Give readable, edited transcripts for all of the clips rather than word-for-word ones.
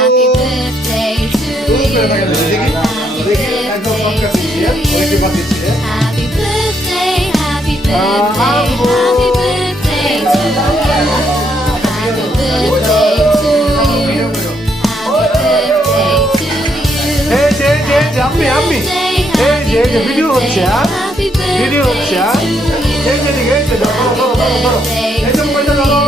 Happy birthday to you. Happy birthday to you. Happy birthday, happy birthday, happy birthday to you. Happy birthday to you. Happy birthday to you. এই যে আমি এই যে video হচ্ছে video হচ্ছে এই যে দিকে এই যে ধরো এই যে মোবাইলটা ধরো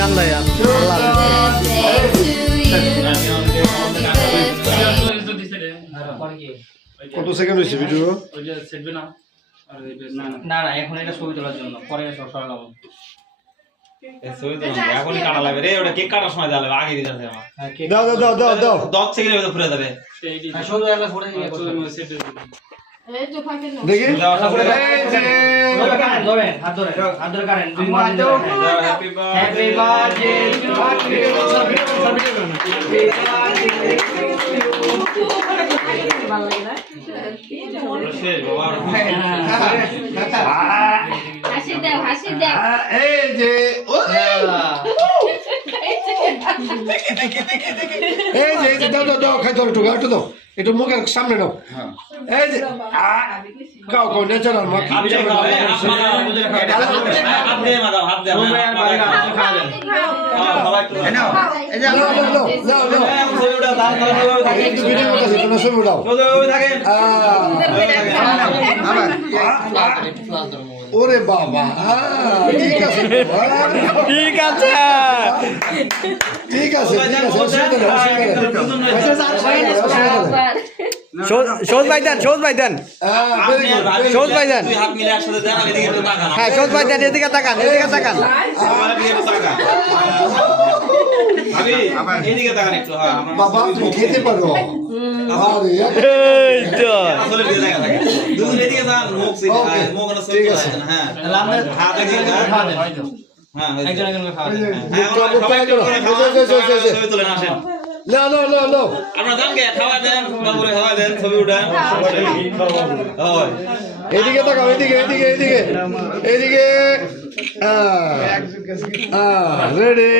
গান লাইয়া কত সেকেন্ড হয়েছে ভিডিও না না এখন এটা ছবি তোলার জন্য পরে সরালাম ছবি তোলা এখনই কাটা লাগবে রে ওটা কেক কাটার সময় দেওয়া লাগবে আগে দিতে হবে আমার দাও দাও দাও দাও 10 সেকেন্ডের মধ্যে পুরো যাবে শুধু একটা ফটো নিয়ে দেখি হাত ধরে কারেন দুই মাস হ্যাপি হ্যাপি বার্থডে ভালো লাগে না শেষ বাবা হাসি দাও এই যে এই যে দাও দাও দাও খাই ধরো একটু দাও একটু মুখের সামনে নাও এই যে কাও কাও ন্যাচারাল মা আমি যাই খাও হাত দিয়ে মাদাও হাত দিয়ে খাওয়া যাবে সবাই একটু নাও এই যে নাও নাও নাও নাও ছবি উঠাও দাও একটু ভিডিও করতেছি তোমরা ছবি উঠাও ছবি থাকে ওরে বাবা ঠিক আছে ঠিক আছে ঠিক আছে সৌদ ভাই দেন সৌদ ভাই দেন সৌদ ভাই দেন তুই হাত মিলে একসাথে দেন এদিকে একটু তাকান হ্যাঁ সৌদ ভাই দেন এদিকে তাকান এদিকে তাকান আমার দিকে একটু তাকান ভাবি এদিকে তাকান একটু হ্যাঁ বাবা তুমি খেতে পারো আরে এই তো আসলে দিকে তাকান দুই এদিকে যান মুখ সিধা মুখ না ঠিক সরে আছে। যান হ্যাঁ আমরা হাত এদিকে যান খাওয়া দেন হ্যাঁ একজন একজনকে খাওয়া দেন হ্যাঁ সবাই একটু করে ছবি তুলে আসেন না না না না আমরা জানকে খাওয়া দেন বাবুরে খাওয়া দেন ছবি উঠান হয় এদিকে তাকাও এদিকে এদিকে এদিকে এদিকে রেডি